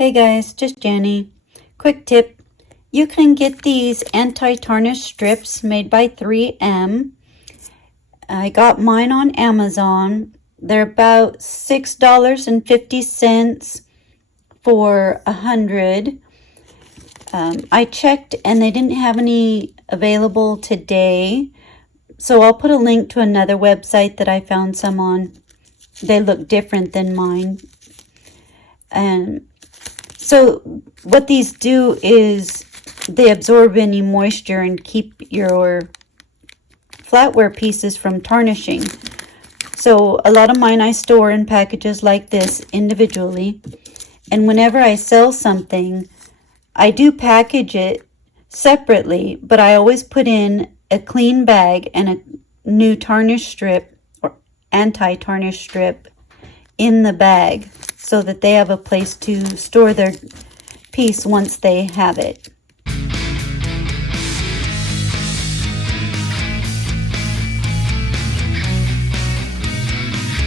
Hey guys, just Jani. Quick tip, you can get these anti-tarnish strips made by 3M. I got mine on Amazon. They're about $6.50 for 100. I checked and they didn't have any available today. So I'll put a link to another website that I found some on. They look different than mine. And so what these do is they absorb any moisture and keep your flatware pieces from tarnishing. So a lot of mine I store in packages like this individually. And whenever I sell something, I do package it separately, but I always put in a clean bag and a new tarnish strip or anti-tarnish strip in the bag, so that they have a place to store their piece once they have it.